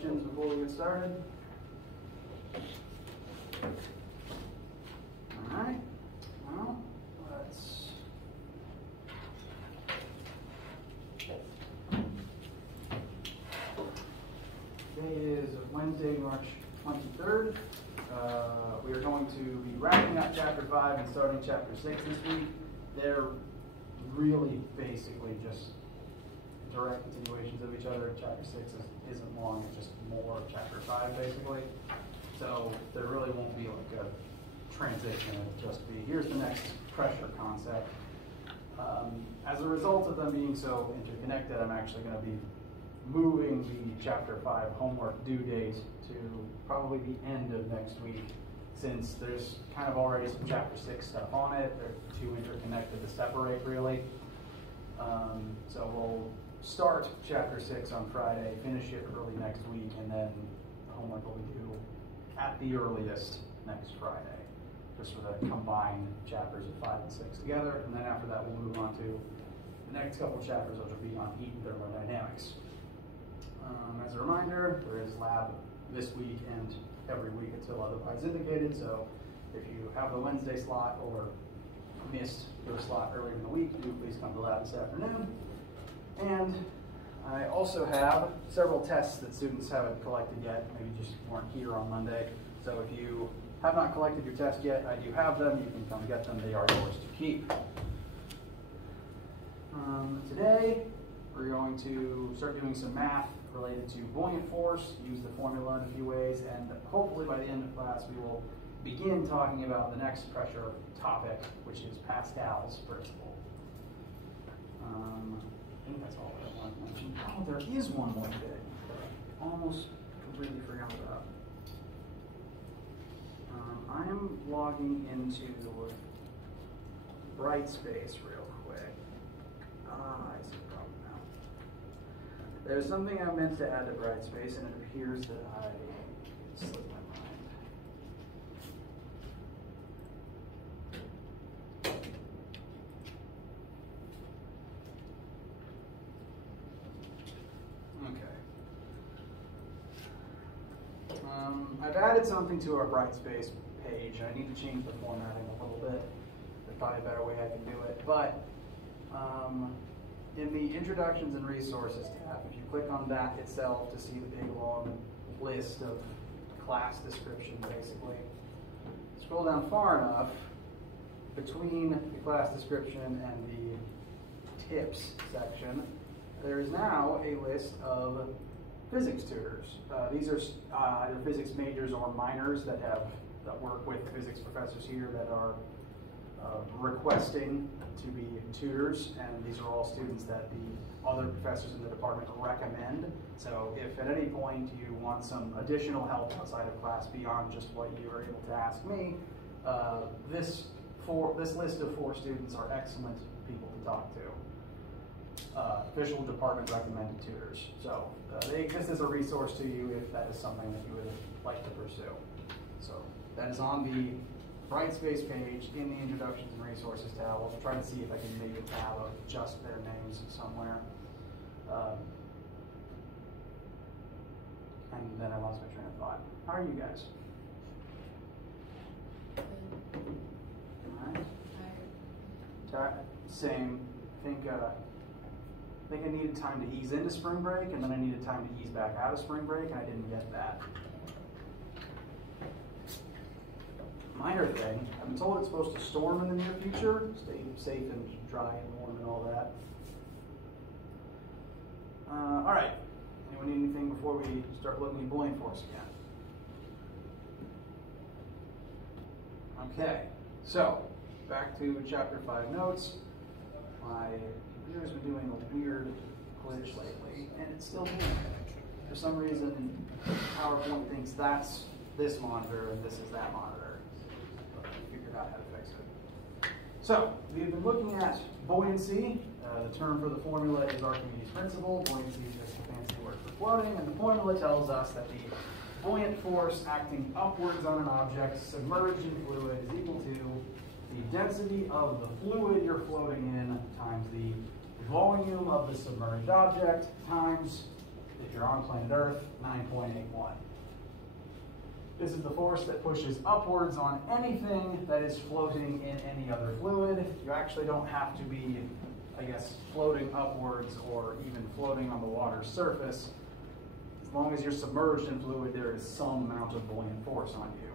questions before we get started? All right. Well, let's. Today is Wednesday, March 23rd. We are going to be wrapping up Chapter 5 and starting Chapter 6 this week. They're really basically just direct continuations of each other. Chapter 6 isn't long, it's just more of Chapter 5 basically. So there really won't be like a transition, it'll just be, here's the next pressure concept. As a result of them being so interconnected, I'm actually going to be moving the Chapter 5 homework due date to probably the end of next week, since there's kind of already some Chapter 6 stuff on it. They're too interconnected to separate, really. So we'll start Chapter 6 on Friday, finish it early next week, and then the homework will be due at the earliest next Friday, just for the combined chapters of 5 and 6 together. And then after that, we'll move on to the next couple chapters, which will be on heat and thermodynamics. As a reminder, there is lab this week and every week until otherwise indicated, so if you have the Wednesday slot or missed your slot earlier in the week, do please come to lab this afternoon. And I also have several tests that students haven't collected yet, maybe just weren't here on Monday. So if you have not collected your test yet, I do have them. You can come get them. They are yours to keep. Today, we're going to start doing some math related to buoyant force, use the formula in a few ways, and hopefully by the end of class we will begin talking about the next pressure topic, which is Pascal's principle. I think that's all that I wanted to mention. Oh, there is one more thing that I almost completely forgot about. I'm logging into Brightspace real quick. I see the problem now. There's something I meant to add to Brightspace, and it appears that I slipped my mind. Okay. I've added something to our Brightspace page. I need to change the formatting a little bit. There's probably a better way I can do it. But in the Introductions and Resources tab, if you click on that itself to see the big long list of class description, basically, scroll down far enough between the class description and the tips section, there is now a list of physics tutors. These are either physics majors or minors that work with physics professors here that are requesting to be tutors, and these are all students that the other professors in the department recommend. So if at any point you want some additional help outside of class beyond just what you are able to ask me, this list of 4 students are excellent people to talk to. Official department recommended tutors. So they exist as a resource to you if that is something that you would like to pursue. So that is on the Brightspace page in the Introductions and Resources tab. I'll try to see if I can make a tab of just their names somewhere. And then I lost my train of thought. How are you guys? All right. Tired. Same. I think I needed time to ease into spring break, and then I needed time to ease back out of spring break, and I didn't get that. Minor thing, I've been told it's supposed to storm in the near future. Stay safe and dry and warm and all that. All right, anyone need anything before we start looking at buoyant force again? Okay, so back to Chapter 5 notes. My computer's been doing a weird glitch lately, and it's still doing it. For some reason, PowerPoint thinks that's this monitor and this is that monitor. Figured out how to fix it. So, we've been looking at buoyancy. The term for the formula is Archimedes' principle. Buoyancy is just a fancy word for floating, and the formula tells us that the buoyant force acting upwards on an object submerged in fluid is equal to the density of the fluid you're floating in times the volume of the submerged object times If you're on planet Earth, 9.81. This is the force that pushes upwards on anything that is floating in any other fluid. You actually don't have to be, I guess, floating upwards or even floating on the water's surface. As long as you're submerged in fluid, there is some amount of buoyant force on you.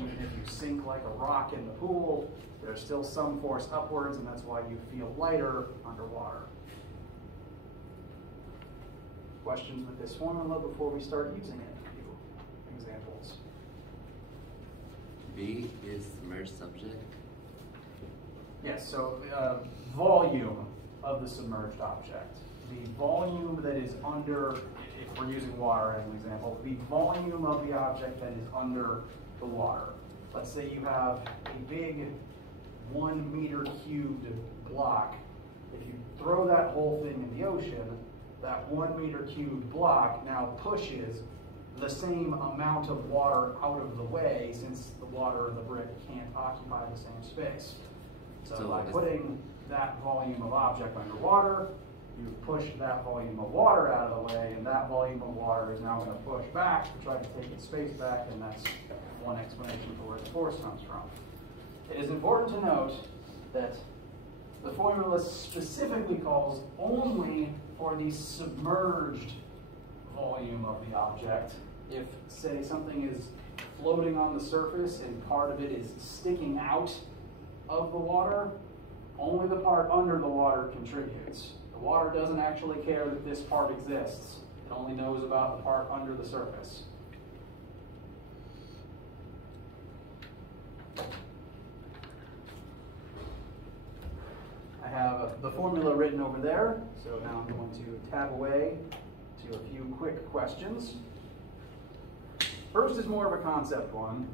Even if you sink like a rock in the pool, there's still some force upwards, and that's why you feel lighter underwater. Questions with this formula before we start using it? A few examples. V is submerged subject. Yes, so volume of the submerged object. The volume that is under, if we're using water as an example, the volume of the object that is under the water. Let's say you have a big 1 meter cubed block. If you throw that whole thing in the ocean, that 1 meter cubed block now pushes the same amount of water out of the way, since the water in the brick can't occupy the same space. So by putting that volume of object underwater, you push that volume of water out of the way, and that volume of water is now going to push back to try to take its space back, and that's one explanation for where the force comes from. It is important to note that the formula specifically calls only for the submerged volume of the object. If, say, something is floating on the surface and part of it is sticking out of the water, only the part under the water contributes. The water doesn't actually care that this part exists. It only knows about the part under the surface. I have the formula written over there, so now I'm going to tab away to a few quick questions. First is more of a concept one.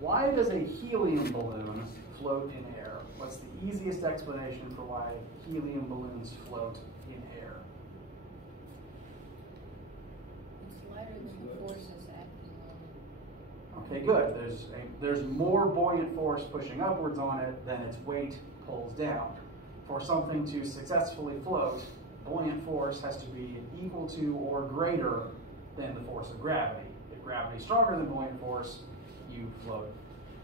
Why does a helium balloon float in air? What's the easiest explanation for why helium balloons float in air? It's lighter than the forces acting on it. Okay, good. There's more buoyant force pushing upwards on it than its weight pulls down. For something to successfully float, buoyant force has to be equal to or greater than the force of gravity. If gravity is stronger than buoyant force, you float.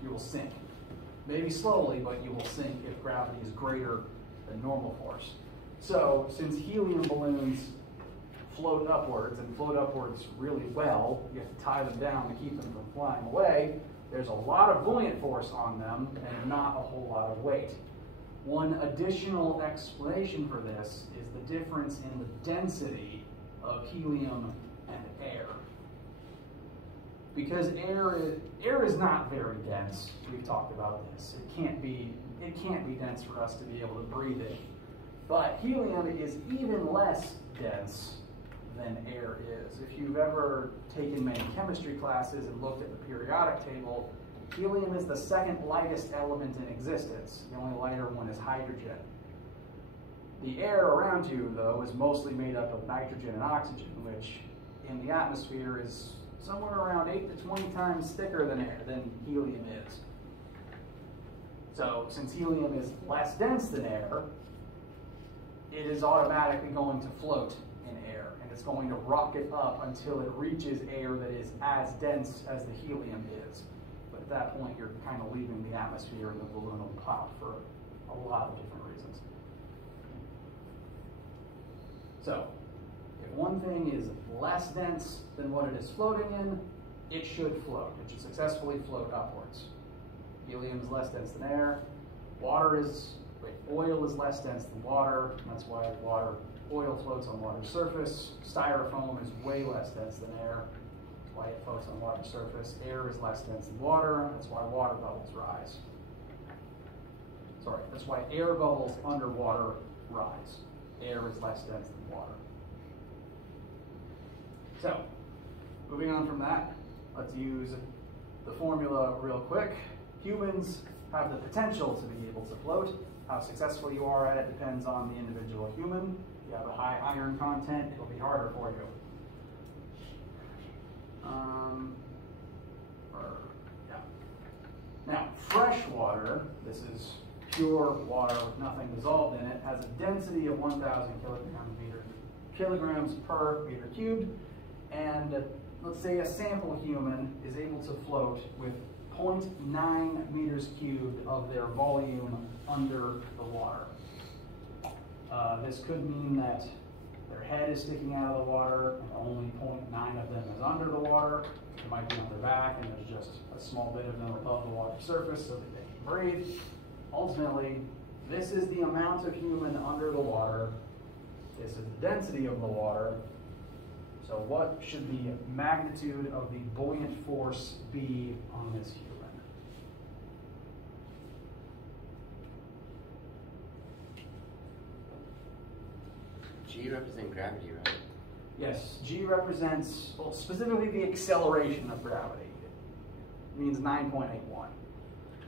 You will sink. Maybe slowly, but you will sink if gravity is greater than normal force. So, since helium balloons float upwards and float upwards really well, you have to tie them down to keep them from flying away, there's a lot of buoyant force on them and not a whole lot of weight. One additional explanation for this is the difference in the density of helium and air. Because air is not very dense. We've talked about this. It can't be dense for us to be able to breathe it. But helium is even less dense than air is. If you've ever taken many chemistry classes and looked at the periodic table, helium is the second lightest element in existence. The only lighter one is hydrogen. The air around you, though, is mostly made up of nitrogen and oxygen, which in the atmosphere is somewhere around 8 to 20 times thicker than helium is. So, since helium is less dense than air, it is automatically going to float in air, and it's going to rocket up until it reaches air that is as dense as the helium is. But at that point, you're kind of leaving the atmosphere, and the balloon will pop for a lot of different reasons. So, if one thing is less dense than what it is floating in, it should float. It should successfully float upwards. Helium is less dense than air. Oil is less dense than water, and that's why oil floats on water's surface. Styrofoam is way less dense than air. That's why it floats on water's surface. Air is less dense than water, that's why water bubbles rise. Sorry, that's why air bubbles underwater rise. Air is less dense than water. So, moving on from that, let's use the formula real quick. Humans have the potential to be able to float. How successful you are at it depends on the individual human. If you have a high iron content, it'll be harder for you. Now, fresh water, this is pure water with nothing dissolved in it, has a density of 1,000 kilograms kilograms per meter cubed. And let's say a sample human is able to float with 0.9 meters cubed of their volume under the water. This could mean that their head is sticking out of the water and only 0.9 of them is under the water. It might be on their back and there's just a small bit of them above the water surface so that they can breathe. Ultimately, this is the amount of human under the water. This is the density of the water. So what should the magnitude of the buoyant force be on this human? G represents gravity, right? Yes, G represents, well, specifically the acceleration of gravity. It means 9.81.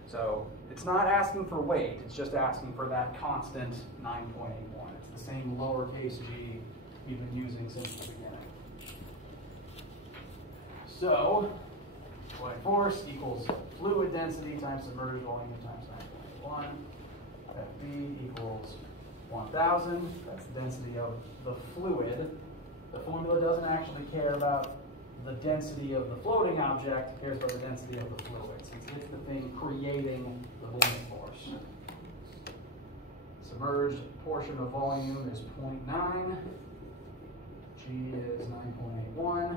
So it's not asking for weight, it's just asking for that constant 9.81. It's the same lowercase g we've been using since the beginning. So, buoyant force equals fluid density times submerged volume times 9.81. FB equals 1,000. That's the density of the fluid. The formula doesn't actually care about the density of the floating object, it cares about the density of the fluid, since it's the thing creating the buoyant force. Submerged portion of volume is 0.9. G is 9.81.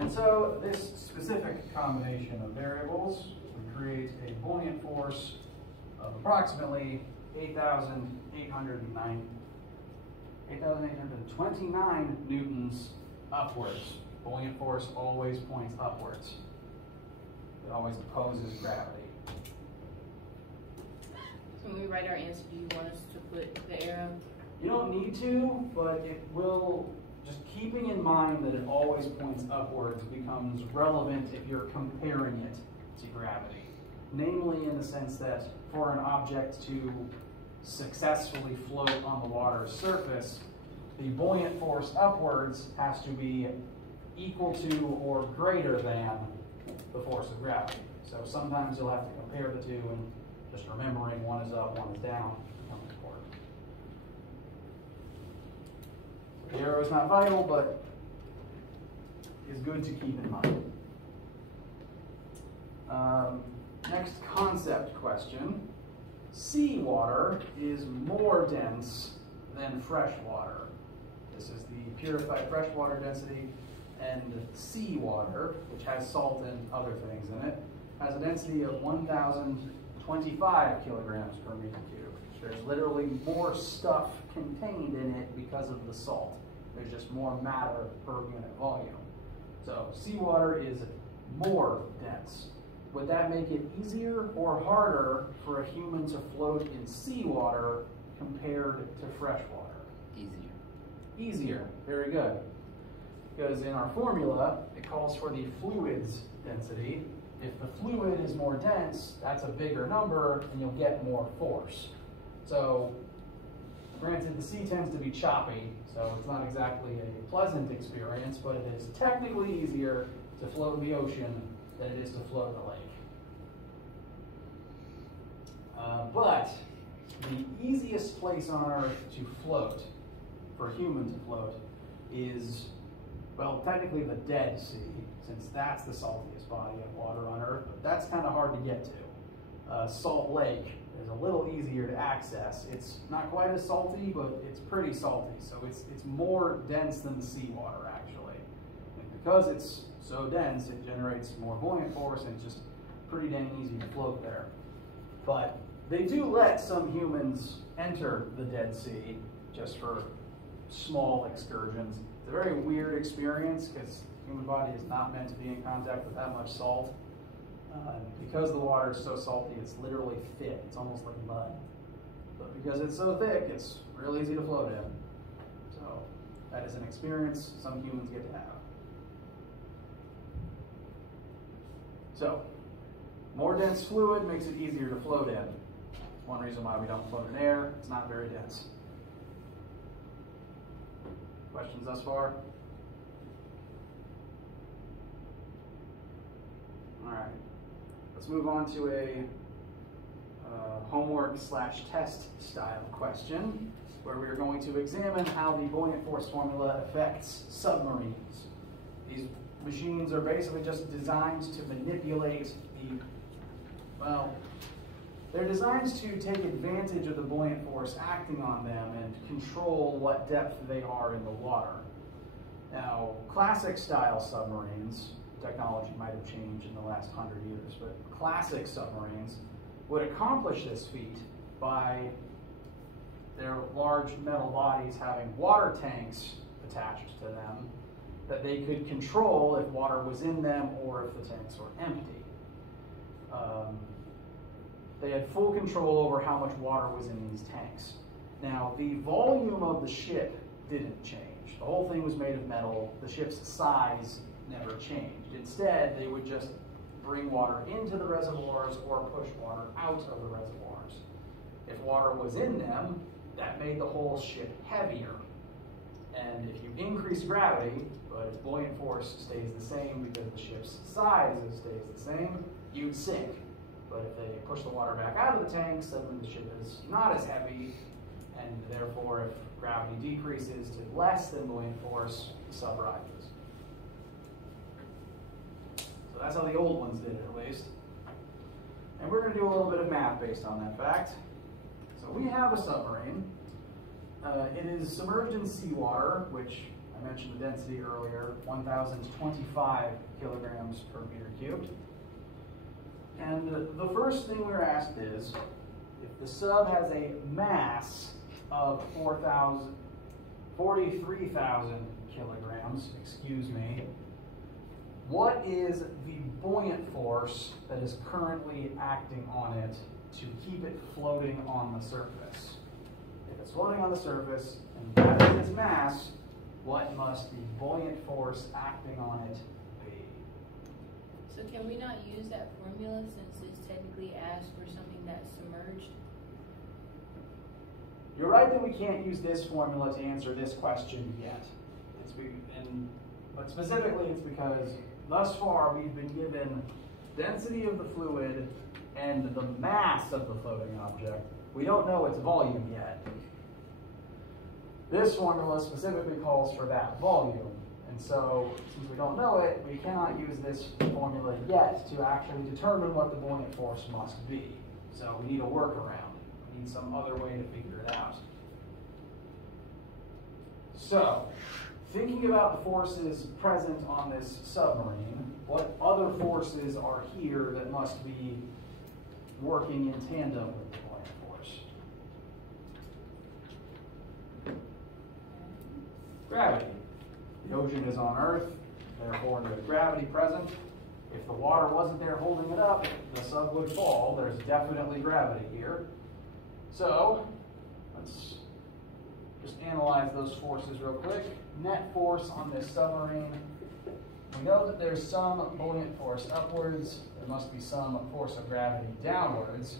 And so this specific combination of variables would create a buoyant force of approximately 8,829 newtons upwards. Buoyant force always points upwards. It always opposes gravity. So when we write our answer, do you want us to put the arrow? You don't need to, but it will. Just keeping in mind that it always points upwards becomes relevant if you're comparing it to gravity. Namely in the sense that for an object to successfully float on the water's surface, the buoyant force upwards has to be equal to or greater than the force of gravity. So sometimes you'll have to compare the two, and just remembering one is up, one is down becomes important. The arrow is not vital, but is good to keep in mind. Next concept question. Seawater is more dense than fresh water. This is the purified freshwater density, and seawater, which has salt and other things in it, has a density of 1,025 kilograms per meter cubed. There's literally more stuff contained in it because of the salt. There's just more matter per unit volume. So seawater is more dense. Would that make it easier or harder for a human to float in seawater compared to fresh water? Easier. Easier, very good. Because in our formula, it calls for the fluid's density. If the fluid is more dense, that's a bigger number and you'll get more force. So, granted, the sea tends to be choppy, so it's not exactly a pleasant experience, but it is technically easier to float in the ocean than it is to float in a lake. But the easiest place on Earth to float, for a human to float, is, well, technically the Dead Sea, since that's the saltiest body of water on Earth, but that's kind of hard to get to. Salt Lake is a little easier to access. It's not quite as salty, but it's pretty salty, so it's more dense than the seawater, actually. And because it's so dense, it generates more buoyant force, and it's just pretty dang easy to float there. But they do let some humans enter the Dead Sea just for small excursions. It's a very weird experience because the human body is not meant to be in contact with that much salt. Because the water is so salty, it's literally thick. It's almost like mud. But because it's so thick, it's real easy to float in. So that is an experience some humans get to have. So, more dense fluid makes it easier to float in. One reason why we don't float in air, it's not very dense. Questions thus far? All right, let's move on to a homework/test style question where we are going to examine how the buoyant force formula affects submarines. These machines are basically just designed to manipulate they're designed to take advantage of the buoyant force acting on them and control what depth they are in the water. Now, classic style submarines, technology might have changed in the last 100 years, but classic submarines would accomplish this feat by their large metal bodies having water tanks attached to them that they could control if water was in them or if the tanks were empty. They had full control over how much water was in these tanks. Now, the volume of the ship didn't change. The whole thing was made of metal. The ship's size never changed. Instead, they would just bring water into the reservoirs or push water out of the reservoirs. If water was in them, that made the whole ship heavier. And if you increase gravity, but if buoyant force stays the same because the ship's size stays the same, you'd sink. But if they push the water back out of the tanks, suddenly the ship is not as heavy, and therefore if gravity decreases to less than buoyant force, the sub rises. So that's how the old ones did it, at least. And we're going to do a little bit of math based on that fact. So we have a submarine. It is submerged in seawater, which I mentioned the density earlier, 1,025 kilograms per meter cubed. And the first thing we're asked is, if the sub has a mass of 43,000 kilograms, what is the buoyant force that is currently acting on it to keep it floating on the surface? If it's floating on the surface and that is its mass, what must the buoyant force acting on it be? So can we not use that formula since it's technically asked for something that's submerged? You're right that we can't use this formula to answer this question yet. But specifically it's because thus far we've been given density of the fluid and the mass of the floating object. We don't know its volume yet. This formula specifically calls for that volume. And so, since we don't know it, we cannot use this formula yet to actually determine what the buoyant force must be. So we need a workaround. We need some other way to figure it out. So, thinking about the forces present on this submarine, what other forces are here that must be working in tandem with the buoyant force? Gravity. The ocean is on Earth, therefore there's gravity present. If the water wasn't there holding it up, the sub would fall. There's definitely gravity here. So, let's just analyze those forces real quick. Net force on this submarine. We know that there's some buoyant force upwards. There must be some force of gravity downwards.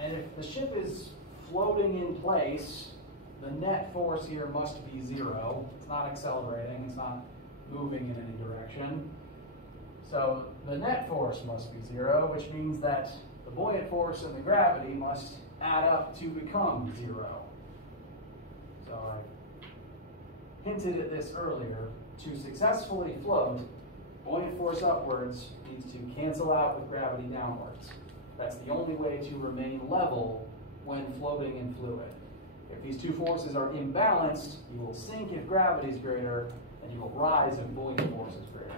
And if the ship is floating in place, the net force here must be 0. It's not accelerating. It's not moving in any direction. So the net force must be 0, which means that the buoyant force and the gravity must add up to become 0. So I hinted at this earlier. To successfully float, buoyant force upwards needs to cancel out with gravity downwards. That's the only way to remain level when floating in fluid. If these two forces are imbalanced, you will sink if gravity is greater, and you will rise if buoyant force is greater.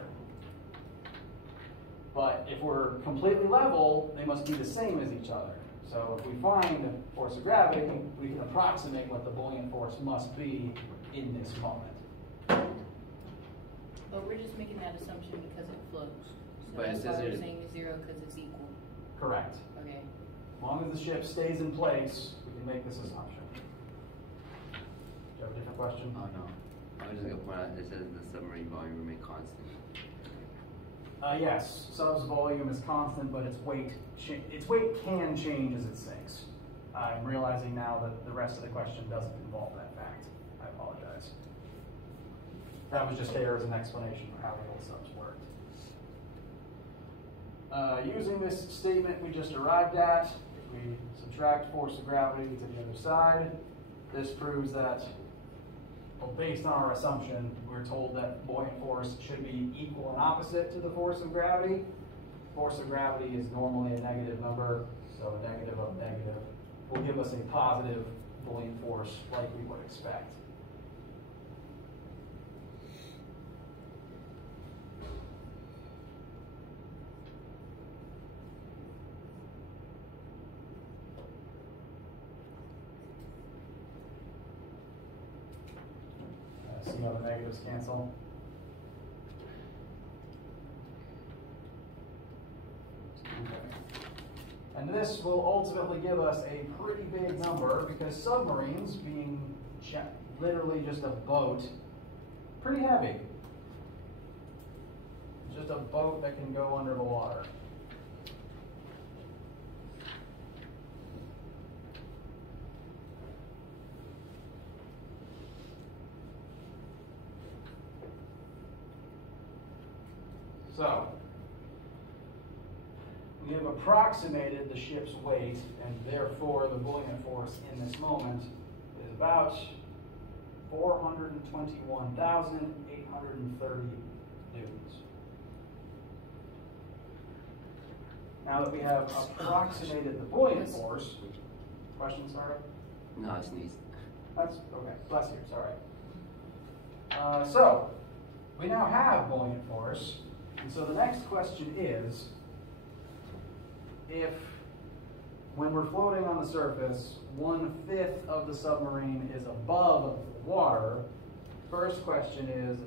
But if we're completely level, they must be the same as each other. So if we find force of gravity, we can approximate what the buoyant force must be in this moment. But we're just making that assumption because it floats. So But that's it why says we're it- saying 0 because it's equal. Correct. Okay. As long as the ship stays in place, we can make this assumption. Do you have a different question? Oh no. I was just gonna point out, it says the submarine volume remain constant. Yes, sub's volume is constant, but its weight can change as it sinks. I'm realizing now that the rest of the question doesn't involve that fact. I apologize. That was just there as an explanation for how the old subs worked. Using this statement we just arrived at, if we subtract force of gravity to the other side, this proves that, well, based on our assumption, we're told that buoyant force should be equal and opposite to the force of gravity. Force of gravity is normally a negative number, so a negative of negative will give us a positive buoyant force like we would expect. See how the negatives cancel? And this will ultimately give us a pretty big number because submarines, being literally just a boat, pretty heavy. Just a boat that can go under the water. So, we have approximated the ship's weight, and therefore the buoyant force in this moment is about 421,830 newtons. Now that we have approximated the buoyant force, question, sorry? No, I sneezed. That's okay, bless you, sorry. So, we now have buoyant force. And so the next question is, if when we're floating on the surface, 1/5 of the submarine is above the water, first question is,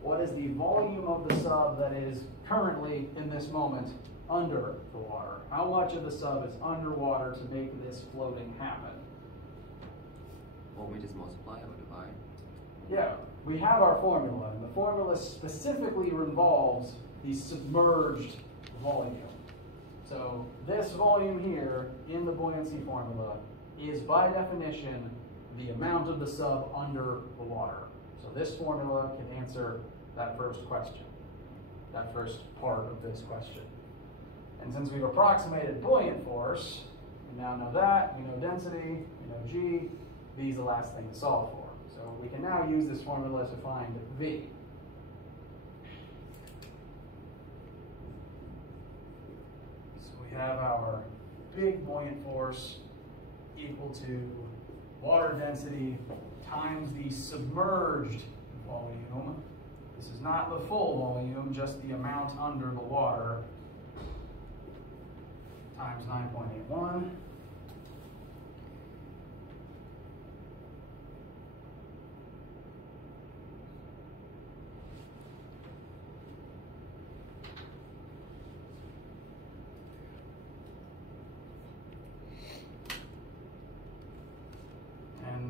what is the volume of the sub that is currently, in this moment, under the water? How much of the sub is underwater to make this floating happen? Well, we just multiply or divide? Yeah, we have our formula, and the formula specifically involves the submerged volume. So this volume here in the buoyancy formula is by definition the amount of the sub under the water. So this formula can answer that first question, that first part of this question. And since we've approximated buoyant force, we now know that, we know density, we know G, V is the last thing to solve for. So we can now use this formula to find V. We have our big buoyant force equal to water density times the submerged volume. This is not the full volume, just the amount under the water, times 9.81.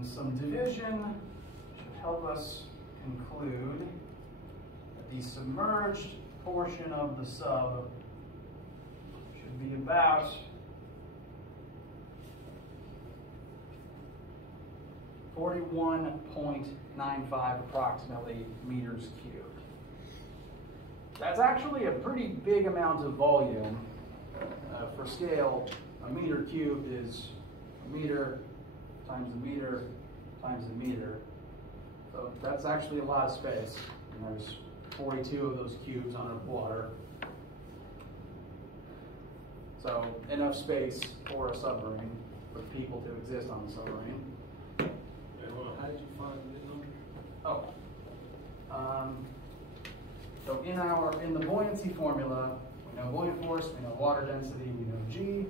Some division should help us conclude that the submerged portion of the sub should be about 41.95 approximately meters cubed. That's actually a pretty big amount of volume. For scale, a meter cubed is a meter times a meter times a meter. So that's actually a lot of space. And there's 42 of those cubes under water. So enough space for a submarine, for people to exist on the submarine. How did you find the number? So in the buoyancy formula, we know buoyant force, we know water density, we know G.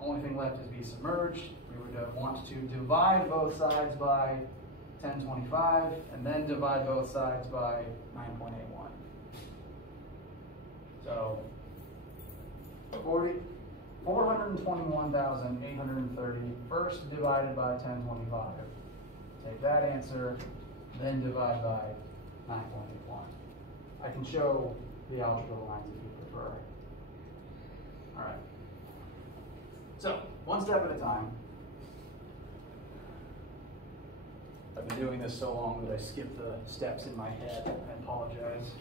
Only thing left is be submerged. We would want to divide both sides by 1025 and then divide both sides by 9.81. So 40, 421,830 first divided by 1025. Take that answer, then divide by 9.81. I can show the algebra lines if you prefer. All right. So, one step at a time. I've been doing this so long that I skipped the steps in my head. I apologize.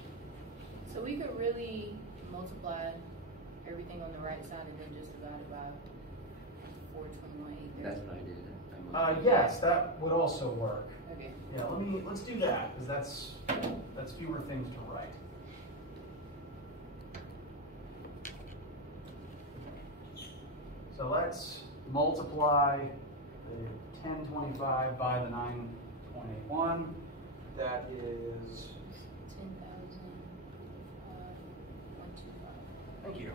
So we could really multiply everything on the right side and then just divide it by 421,830. That's what I did. Yes, that would also work. Okay. Yeah, let's do that because that's fewer things to write. So let's multiply the 1025 by the 9.81. That is 10,125. Thank you.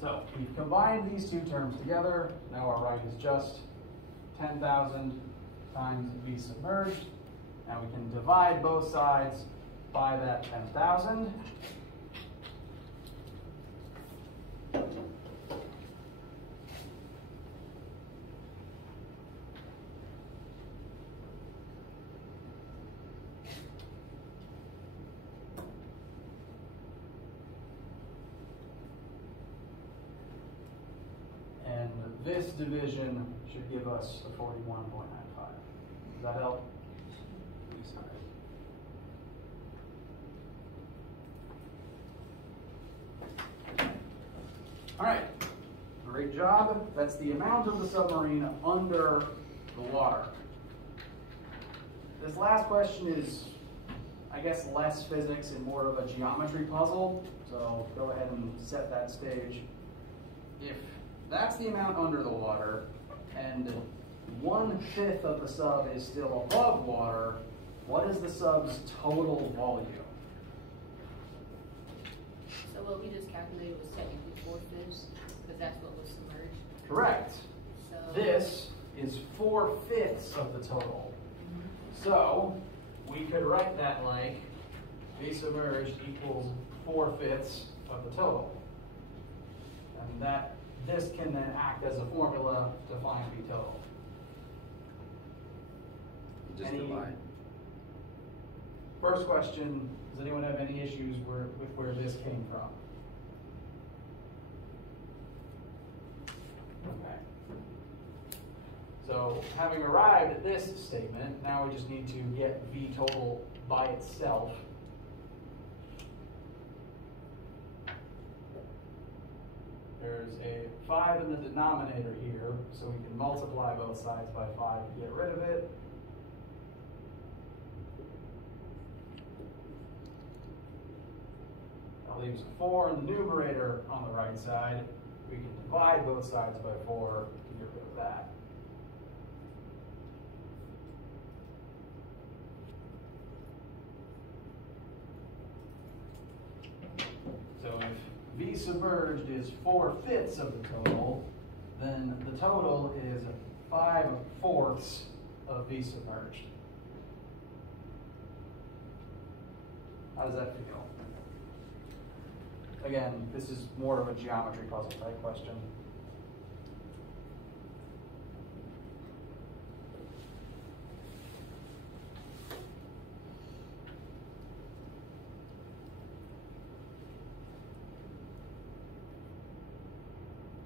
So we've combined these two terms together. Now our right is just 10,000 times V submerged. Now we can divide both sides by that 10,000. And this division should give us a 41.95. Does that help? All right, great job. That's the amount of the submarine under the water. This last question is, I guess, less physics and more of a geometry puzzle. So go ahead and set that stage. If that's the amount under the water, and 1/5 of the sub is still above water, what is the sub's total volume? So what we just calculated was technically 4/5, because that's what was submerged. Correct. So This is 4/5 of the total. So we could write that like V submerged equals 4/5 of the total. And this can then act as a formula to find V total. Just Any- divide. First question, does anyone have any issues with where this came from? Okay. So having arrived at this statement, now we just need to get V total by itself. There's a 5 in the denominator here, so we can multiply both sides by 5 to get rid of it. That leaves a 4 in the numerator on the right side. We can divide both sides by 4 to get rid of that. So if V submerged is 4/5 of the total, then the total is 5/4 of V submerged. How does that feel? Again, this is more of a geometry puzzle type question.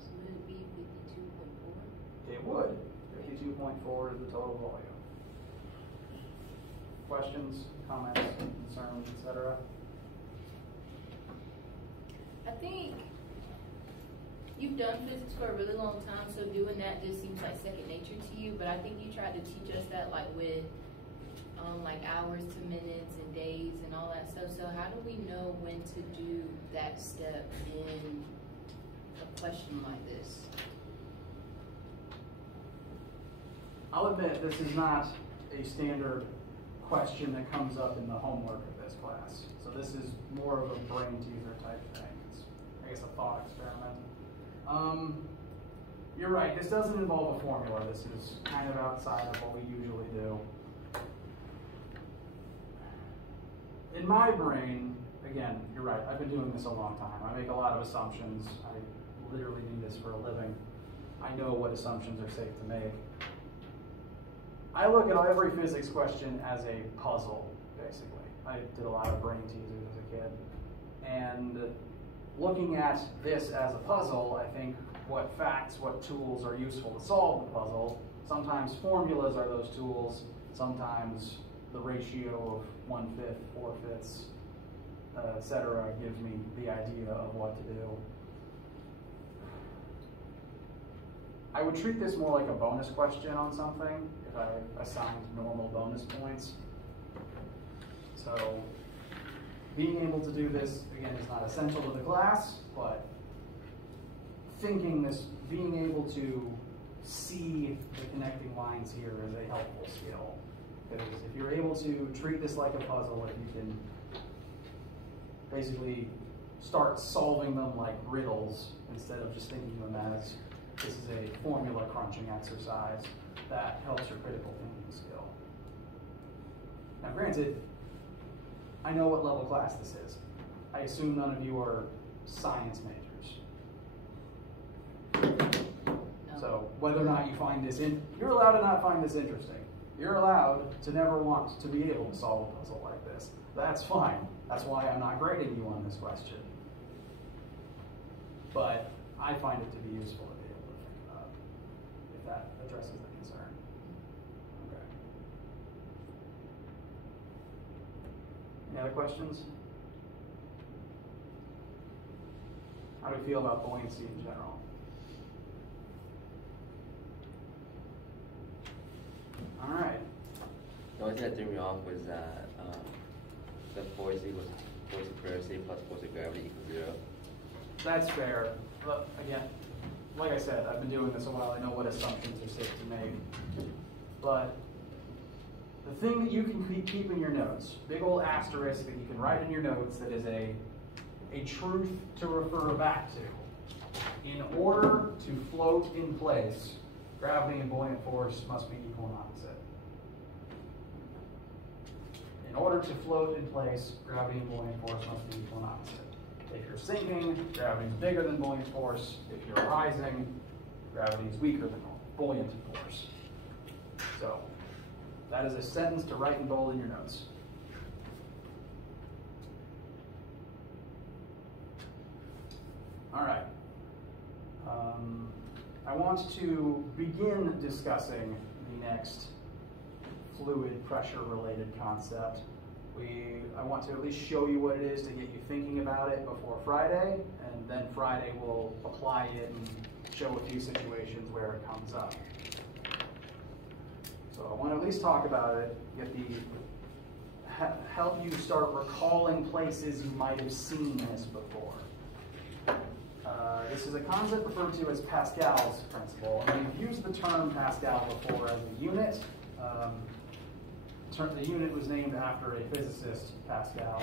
So would it be 52.4? It would. 52.4 is the total volume. Questions, comments, concerns, etc.? I think you've done physics for a really long time, so doing that just seems like second nature to you. But I think you tried to teach us that like with like hours to minutes and days and all that stuff. So how do we know when to do that step in a question like this? I'll admit this is not a standard question that comes up in the homework of this class. So this is more of a brain teaser type thing. It's I guess, a thought experiment. You're right, this doesn't involve a formula. This is kind of outside of what we usually do. In my brain, again, you're right, I've been doing this a long time. I make a lot of assumptions. I literally do this for a living. I know what assumptions are safe to make. I look at every physics question as a puzzle, basically. I did a lot of brain teasers as a kid. And looking at this as a puzzle, I think what facts, what tools are useful to solve the puzzle. Sometimes formulas are those tools. Sometimes the ratio of 1/5, 4/5, etc. gives me the idea of what to do. I would treat this more like a bonus question on something if I assigned normal bonus points. So being able to do this, again, is not essential to the class, but thinking this, being able to see the connecting lines here is a helpful skill. Because if you're able to treat this like a puzzle, if you can basically start solving them like riddles instead of just thinking of them as this is a formula crunching exercise, that helps your critical thinking skill. Now granted, I know what level class this is. I assume none of you are science majors. No. So whether or not you find this you're allowed to not find this interesting. You're allowed to never want to be able to solve a puzzle like this. That's fine. That's why I'm not grading you on this question. But I find it to be useful to be able to think about if that addresses the concern. Okay. Any other questions? How do you feel about buoyancy in general? All right. The only thing that threw me off was that the force equals force of inertia plus force of gravity equals 0. That's fair. But again, like I said, I've been doing this a while. I know what assumptions are safe to make. But the thing that you can keep in your notes, big old asterisk that you can write in your notes that is a truth to refer back to. In order to float in place, gravity and buoyant force must be equal and opposite. In order to float in place, gravity and buoyant force must be equal and opposite. If you're sinking, gravity is bigger than buoyant force. If you're rising, gravity is weaker than buoyant force. So that is a sentence to write in bold in your notes. All right. I want to begin discussing the next fluid pressure related concept. I want to at least show you what it is to get you thinking about it before Friday, and then Friday we'll apply it and show a few situations where it comes up. So I want to at least talk about it, help you start recalling places you might have seen this before. This is a concept referred to as Pascal's principle, and we've used the term Pascal before as a unit. The unit was named after a physicist, Pascal,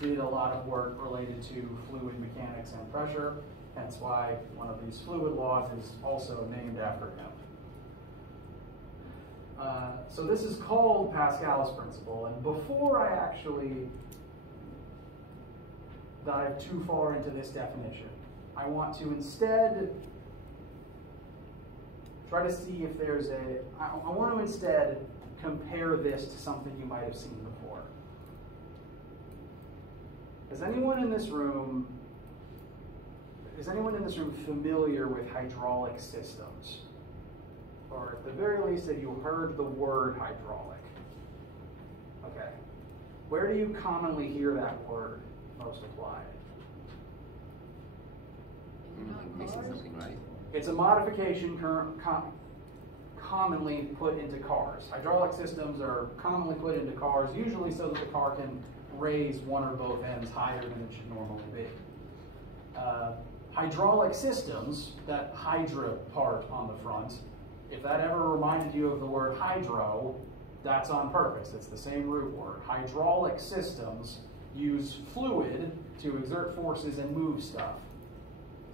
who did a lot of work related to fluid mechanics and pressure, hence why one of these fluid laws is also named after him. So this is called Pascal's principle, and before I actually dive too far into this definition, I want to instead try to see if there's I want to instead compare this to something you might have seen before. Is anyone in this room familiar with hydraulic systems? Or at the very least, have you heard the word hydraulic? Okay. Where do you commonly hear that word most applied? Mixing something, right? It's a modification commonly put into cars. Hydraulic systems are commonly put into cars, usually so that the car can raise one or both ends higher than it should normally be. Hydraulic systems, that hydra part on the front, if that ever reminded you of the word hydro, that's on purpose. It's the same root word. Hydraulic systems use fluid to exert forces and move stuff.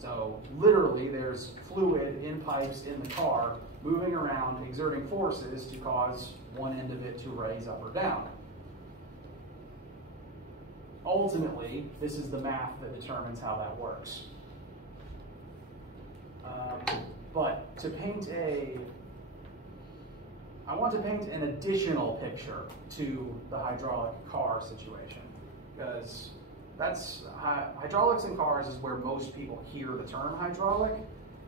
So literally there's fluid in pipes in the car moving around, exerting forces to cause one end of it to raise up or down. Ultimately, this is the math that determines how that works. But to paint I want to paint an additional picture to the hydraulic car situation, because hydraulics in cars is where most people hear the term hydraulic,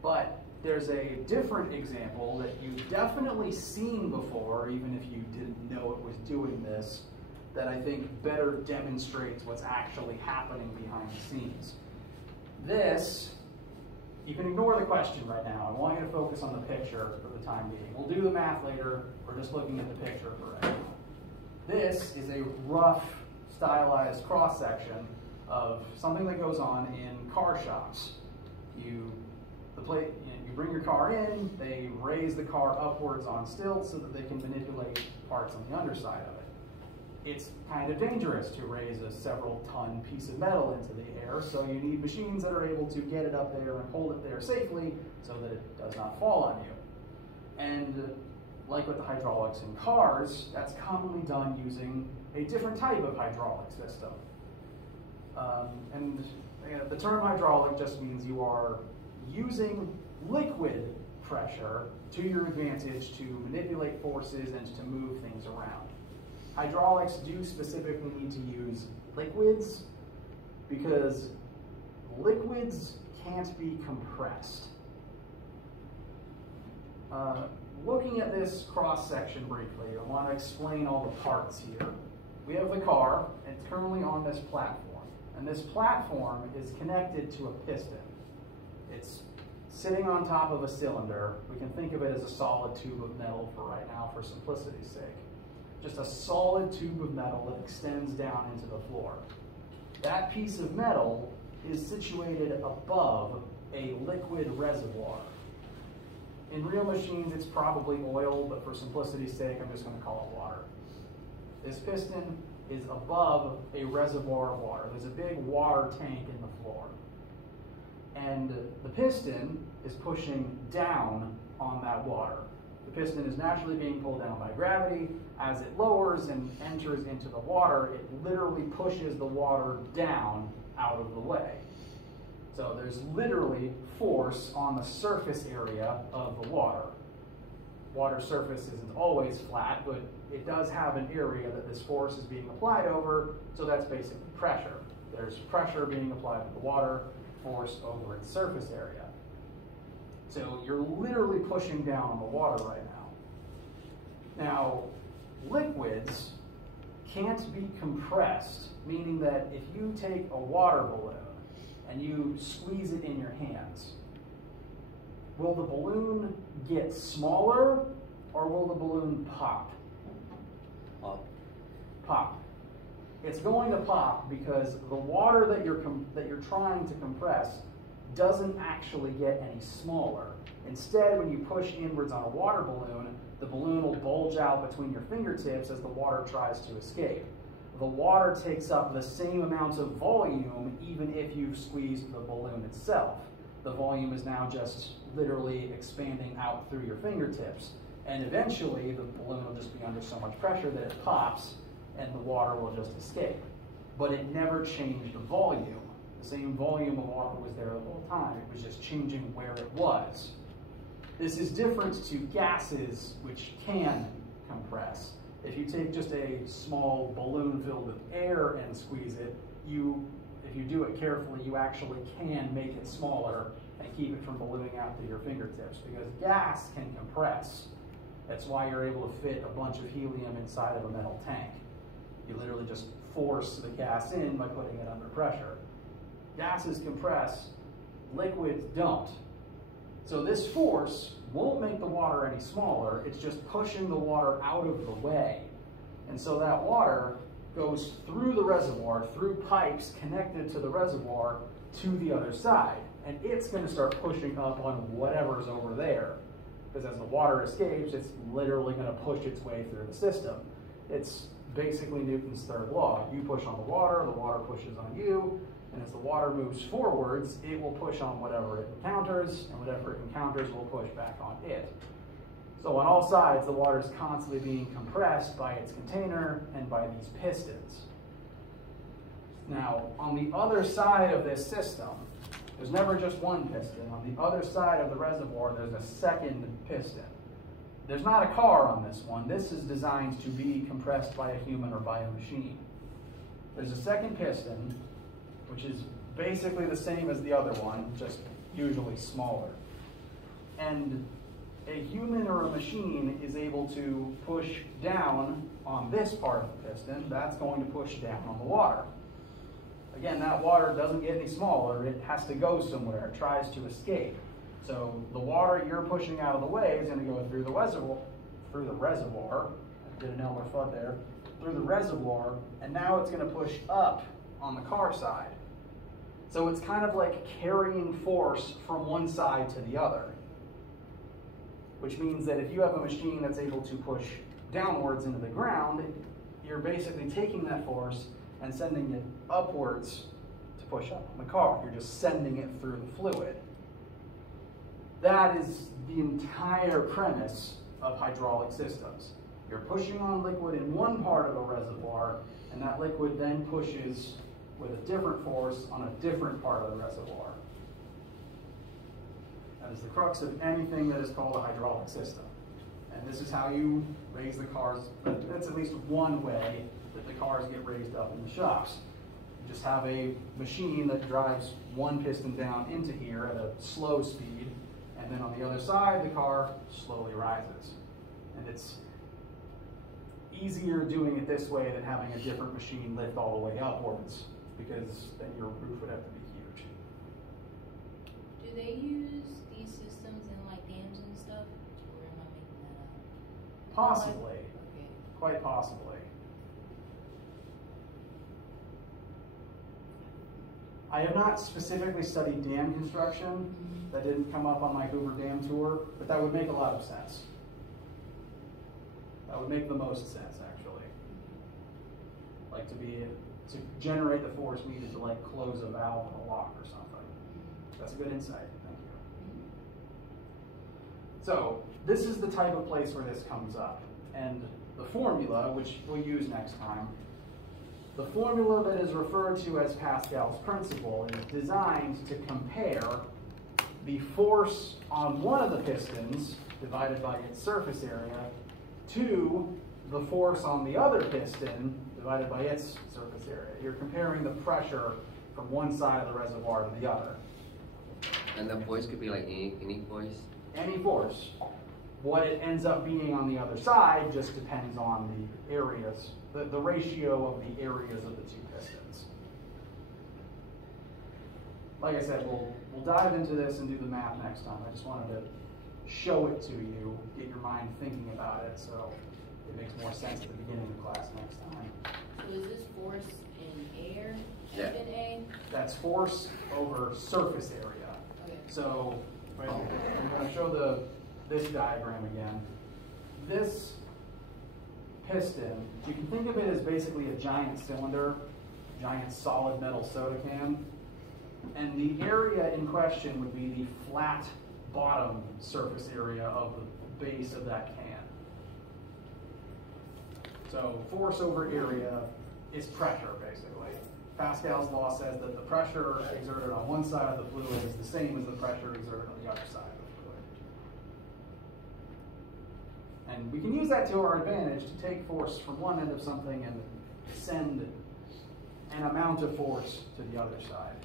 but there's a different example that you've definitely seen before, even if you didn't know it was doing this, that I think better demonstrates what's actually happening behind the scenes. This, you can ignore the question right now. I want you to focus on the picture for the time being. We'll do the math later. We're just looking at the picture for right now. This is a rough, stylized cross-section of something that goes on in car shops. You bring your car in, they raise the car upwards on stilts so that they can manipulate parts on the underside of it. It's kind of dangerous to raise a several ton piece of metal into the air, so you need machines that are able to get it up there and hold it there safely so that it does not fall on you. And like with the hydraulics in cars, that's commonly done using a different type of hydraulic system. The term hydraulic just means you are using liquid pressure to your advantage to manipulate forces and to move things around. Hydraulics do specifically need to use liquids because liquids can't be compressed. Looking at this cross-section briefly, I want to explain all the parts here. We have the car, and it's currently on this platform. And this platform is connected to a piston. It's sitting on top of a cylinder. We can think of it as a solid tube of metal for right now for simplicity's sake. Just a solid tube of metal that extends down into the floor. That piece of metal is situated above a liquid reservoir. In real machines, it's probably oil, but for simplicity's sake, I'm just going to call it water. This piston is above a reservoir of water. There's a big water tank in the floor. And the piston is pushing down on that water. The piston is naturally being pulled down by gravity. As it lowers and enters into the water, it literally pushes the water down out of the way. So there's literally force on the surface area of the water. Water surface isn't always flat, but it does have an area that this force is being applied over, so that's basically pressure. There's pressure being applied to the water, force over its surface area. So you're literally pushing down on the water right now. Now, liquids can't be compressed, meaning that if you take a water balloon and you squeeze it in your hands, will the balloon get smaller or will the balloon pop? Pop. It's going to pop because the water that you're trying to compress doesn't actually get any smaller. Instead, when you push inwards on a water balloon, the balloon will bulge out between your fingertips as the water tries to escape. The water takes up the same amount of volume even if you've squeezed the balloon itself. The volume is now just literally expanding out through your fingertips. And eventually, the balloon will just be under so much pressure that it pops and the water will just escape. But it never changed the volume. The same volume of water was there the whole time. It was just changing where it was. This is different to gases, which can compress. If you take just a small balloon filled with air and squeeze it, if you do it carefully, you actually can make it smaller and keep it from ballooning out to your fingertips, because gas can compress. That's why you're able to fit a bunch of helium inside of a metal tank. You literally just force the gas in by putting it under pressure. Gases compress, liquids don't. So this force won't make the water any smaller, it's just pushing the water out of the way. And so that water goes through the reservoir, through pipes connected to the reservoir, to the other side. And it's going to start pushing up on whatever's over there. Because as the water escapes, it's literally going to push its way through the system. It's basically Newton's third law. You push on the water pushes on you. And as the water moves forwards, it will push on whatever it encounters, and whatever it encounters will push back on it. So on all sides, the water is constantly being compressed by its container and by these pistons. Now, on the other side of this system, there's never just one piston. On the other side of the reservoir, there's a second piston. There's not a car on this one. This is designed to be compressed by a human or by a machine. There's a second piston, which is basically the same as the other one, just usually smaller. And a human or a machine is able to push down on this part of the piston. That's going to push down on the water. Again, that water doesn't get any smaller. It has to go somewhere. It tries to escape. So the water you're pushing out of the way is going to go through the reservoir. I did an elder flood there. Through the reservoir, and now it's going to push up on the car side. So it's kind of like carrying force from one side to the other. Which means that if you have a machine that's able to push downwards into the ground, you're basically taking that force and sending it upwards to push up on the car. You're just sending it through the fluid. That is the entire premise of hydraulic systems. You're pushing on liquid in one part of a reservoir, and that liquid then pushes with a different force on a different part of the reservoir. That is the crux of anything that is called a hydraulic system. And this is how you raise the cars. That's at least one way that the cars get raised up in the shops. You just have a machine that drives one piston down into here at a slow speed, and then on the other side, the car slowly rises. And it's easier doing it this way than having a different machine lift all the way upwards, because then your roof would have to be huge. Do they use these systems in like dams and stuff? Or am I making that up? Possibly. Okay. Quite possibly. I have not specifically studied dam construction. That didn't come up on my Hoover Dam tour, but that would make a lot of sense. That would make the most sense, actually. Like to generate the force needed to like close a valve on a lock or something. That's a good insight, thank you. So this is the type of place where this comes up. And the formula, which we'll use next time, the formula that is referred to as Pascal's principle is designed to compare the force on one of the pistons divided by its surface area to the force on the other piston divided by its surface area. You're comparing the pressure from one side of the reservoir to the other. And the force could be like any force? Any force. What it ends up being on the other side just depends on the areas, the ratio of the areas of the two pistons. Like I said, we'll dive into this and do the math next time. I just wanted to show it to you, get your mind thinking about it, so it makes more sense at the beginning of class next time. So is this force in air Yeah. and in A? That's force over surface area. Okay. So I'm going to show this diagram again. This piston, you can think of it as basically a giant cylinder, giant solid metal soda can. And the area in question would be the flat bottom surface area of the base of that can. So force over area is pressure, basically. Pascal's law says that the pressure exerted on one side of the fluid is the same as the pressure exerted on the other side of the fluid. And we can use that to our advantage to take force from one end of something and send an amount of force to the other side.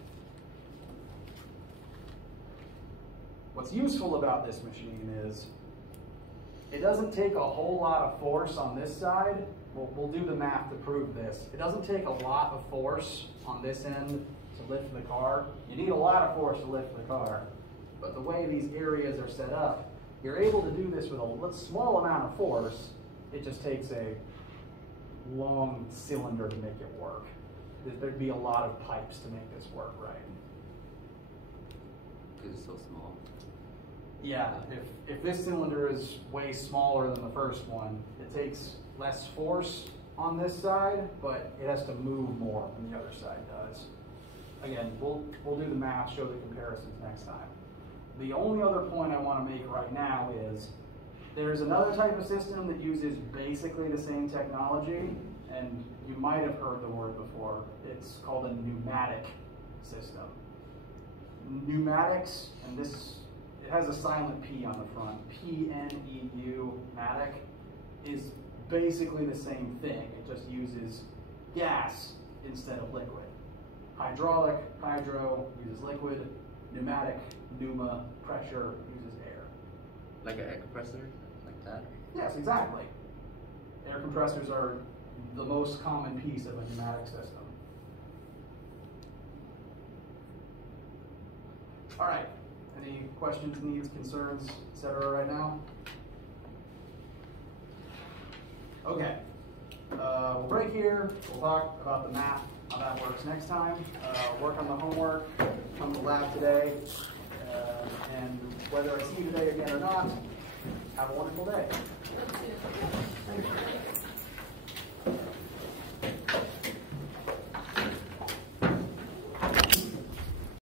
What's useful about this machine is it doesn't take a whole lot of force on this side. We'll do the math to prove this. It doesn't take a lot of force on this end to lift the car. You need a lot of force to lift the car. But the way these areas are set up, you're able to do this with a small amount of force. It just takes a long cylinder to make it work. There'd be a lot of pipes to make this work right. Because it's so small. Yeah, if this cylinder is way smaller than the first one, it takes less force on this side, but it has to move more than the other side does. again, we'll do the math, show the comparisons next time. The only other point I want to make right now is there's another type of system that uses basically the same technology, and you might have heard the word before. It's called a pneumatic system. Pneumatics, and this, it has a silent P on the front, P-N-E-U, matic, is basically the same thing. It just uses gas instead of liquid. Hydraulic, hydro, uses liquid. Pneumatic, pneuma, pressure, uses air. Like an air compressor, like that? Yes, exactly. Air compressors are the most common piece of a pneumatic system. All right, any questions, needs, concerns, etc. right now? Okay, we'll break here. We'll talk about the math, how that works next time. Work on the homework, come to lab today, and whether I see you today again or not, have a wonderful day. Thank you.